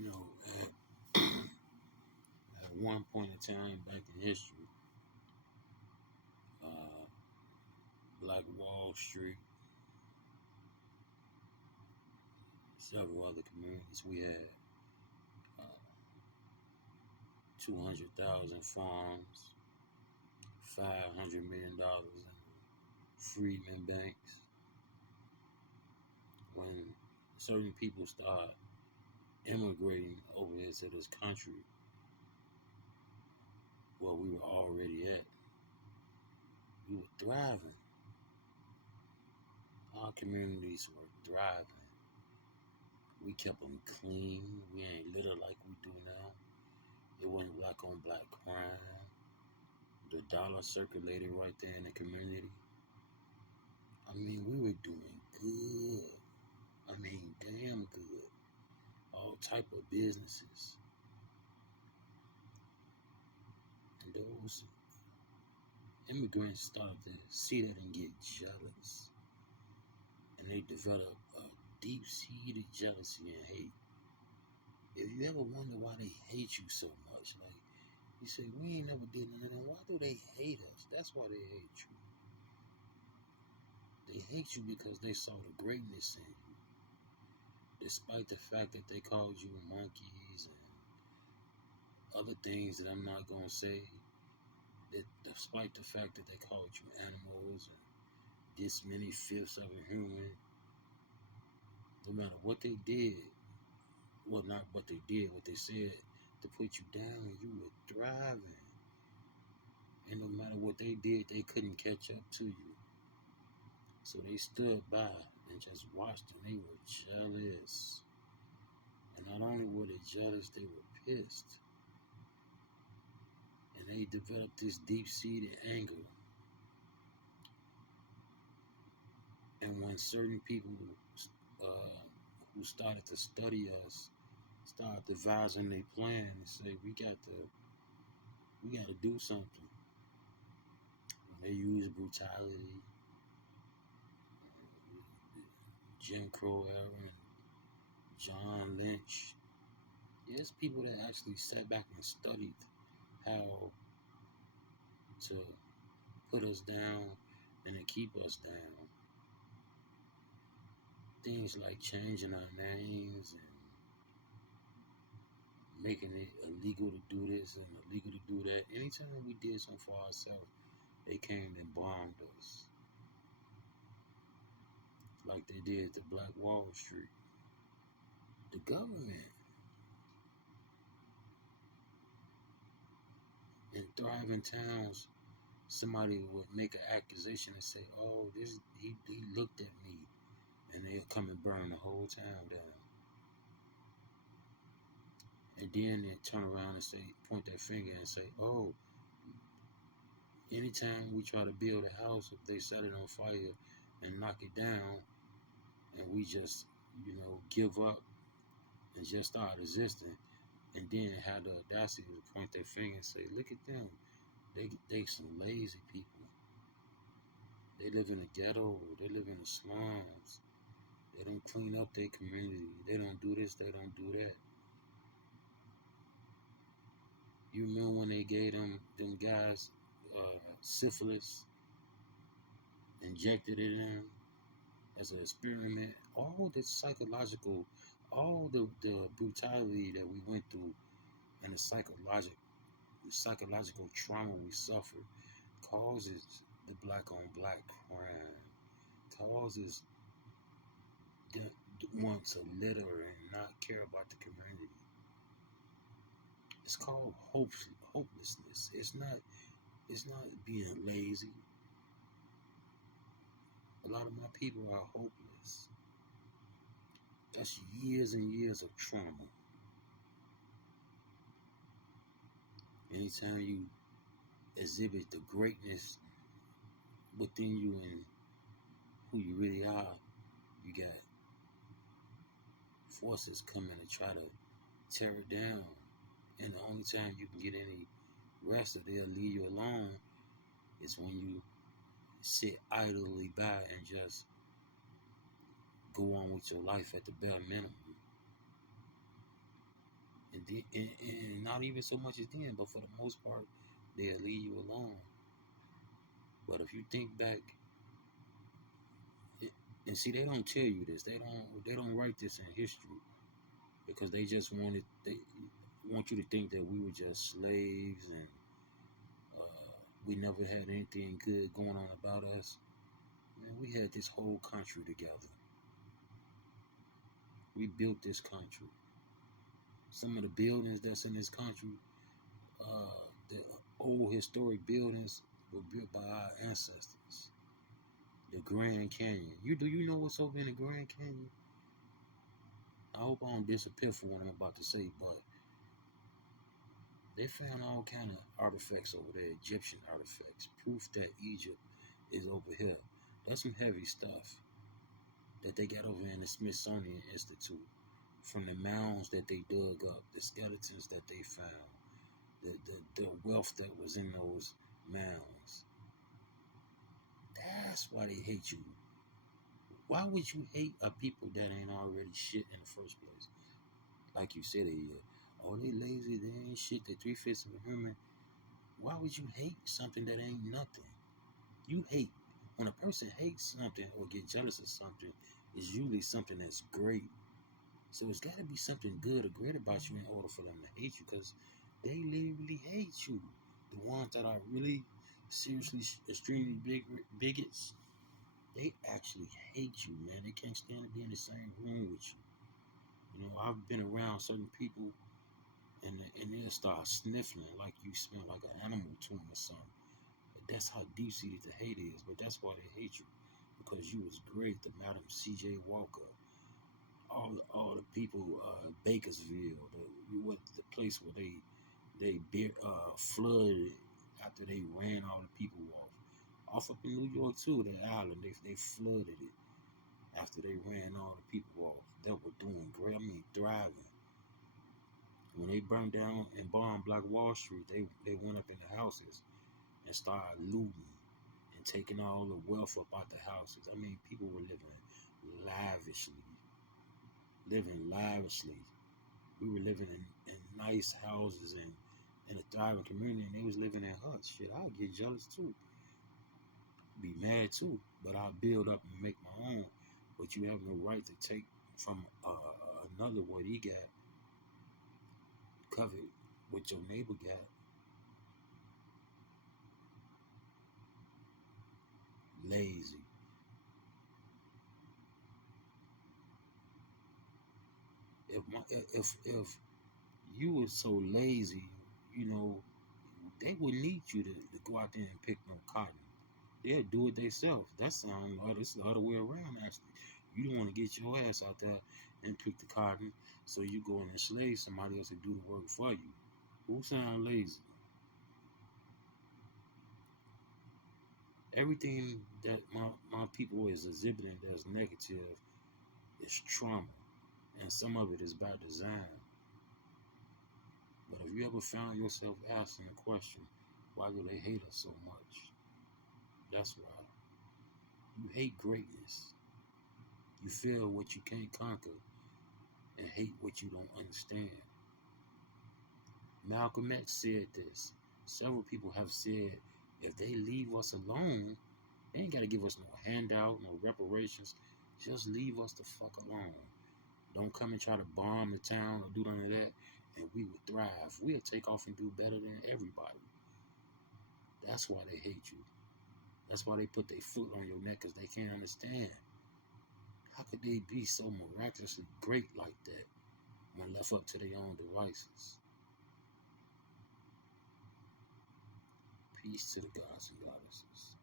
You know, at one point in time back in history, uh, Black Wall Street, several other communities, we had uh, 200,000 farms, $500 million in Freedmen banks. When certain people start immigrating over into this country where we were already at, we were thriving. Our communities were thriving. We kept them clean. We ain't litter like we do now. It wasn't black on black crime. The dollar circulated right there in the community. I mean, we were doing good. I mean, damn good. All type of businesses. And those immigrants started to see that and get jealous. And they developed a deep-seated jealousy and hate. If you ever wonder why they hate you so much, like, you say, we ain't never did none of that. Why do they hate us? That's why they hate you. They hate you because they saw the greatness in you. Despite the fact that they called you monkeys and other things that I'm not going to say, that despite the fact that they called you animals and this many fifths of a human, no matter what they did, well, not what they did, what they said to put you down, you were thriving. And no matter what they did, they couldn't catch up to you. So they stood by and just watched, and they were jealous. And not only were they jealous, they were pissed. And they developed this deep-seated anger. And when certain people who started to study us started devising their plan and say, we got to do something. And they used brutality, Jim Crow era, and John Lynch. There's people that actually sat back and studied how to put us down and to keep us down. Things like changing our names and making it illegal to do this and illegal to do that. Anytime we did something for ourselves, they came and bombed us. Like they did to Black Wall Street. The government. In thriving towns, somebody would make an accusation and say, oh, he looked at me. And they'll come and burn the whole town down. And then they turn around and say, point their finger and say, oh, anytime we try to build a house, if they set it on fire and knock it down, and we just, give up and just start resisting, and then have the audacity to point their finger and say, look at them. They some lazy people. They live in the ghetto. They live in the slums. They don't clean up their community. They don't do this. They don't do that. You remember when they gave them guys syphilis, injected it in them as an experiment? All the psychological, all the brutality that we went through and the psychological trauma we suffered causes the black on black crime, causes them want to litter and not care about the community. It's called hopelessness. It's not being lazy. A lot of my people are hopeless. That's years and years of trauma. Anytime you exhibit the greatness within you and who you really are, you got forces coming to try to tear it down. And the only time you can get any rest or they'll leave you alone is when you sit idly by and just go on with your life at the bare minimum. and not even so much as then, but for the most part, they'll leave you alone. But if you think back, it, and see, they don't tell you this. They don't write this in history because they want you to think that we were just slaves and we never had anything good going on about us. Man, we had this whole country together. We built this country. Some of the buildings that's in this country, the old historic buildings were built by our ancestors. The Grand Canyon. Do you know what's over in the Grand Canyon? I hope I don't disappear for what I'm about to say, but they found all kind of artifacts over there, Egyptian artifacts, proof that Egypt is over here. That's some heavy stuff that they got over in the Smithsonian Institute. From the mounds that they dug up, the skeletons that they found, the wealth that was in those mounds. That's why they hate you. Why would you hate a people that ain't already shit in the first place? Like you said, oh, they lazy, they ain't shit, they 3/5 of a human. Why would you hate something that ain't nothing? You hate. When a person hates something or get jealous of something, it's usually something that's great. So it's got to be something good or great about you in order for them to hate you, because they literally hate you. The ones that are really seriously, extremely bigots, they actually hate you, man. They can't stand to be in the same room with you. You know, I've been around certain people and they'll start sniffling like you smell like an animal to them or something. But that's how deep-seated the hate is. But that's why they hate you, because you was great. The Madam C.J. Walker, all the people, Bakersville, the place where they flooded after they ran all the people off up in New York too. The island, they flooded it after they ran all the people off that were doing great. I mean, thriving. When they burned down and bombed Black Wall Street, they went up in the houses and started looting and taking all the wealth up out the houses. I mean, people were lavishly. Living lavishly. We were living in nice houses and in a thriving community, and they was living in huts. Shit, I'd get jealous too. Be mad too, but I'll build up and make my own. But you have no right to take from another what he got, covered what your neighbor got. Lazy. If you were so lazy, you know, they wouldn't need you to go out there and pick no cotton. They'll do it themselves. It's the other way around, actually. You don't want to get your ass out there and pick the cotton, so you go and enslave somebody else to do the work for you. Who sound lazy? Everything that my people is exhibiting that's negative is trauma, and some of it is by design. But if you ever found yourself asking the question, why do they hate us so much? That's why. You hate greatness. You feel what you can't conquer and hate what you don't understand. Malcolm X said this. Several people have said if they leave us alone, they ain't got to give us no handout, no reparations. Just leave us the fuck alone. Don't come and try to bomb the town or do none of that, and we would thrive. We'll take off and do better than everybody. That's why they hate you. That's why they put their foot on your neck, because they can't understand. How could they be so miraculously great like that when left up to their own devices? Peace to the gods and goddesses.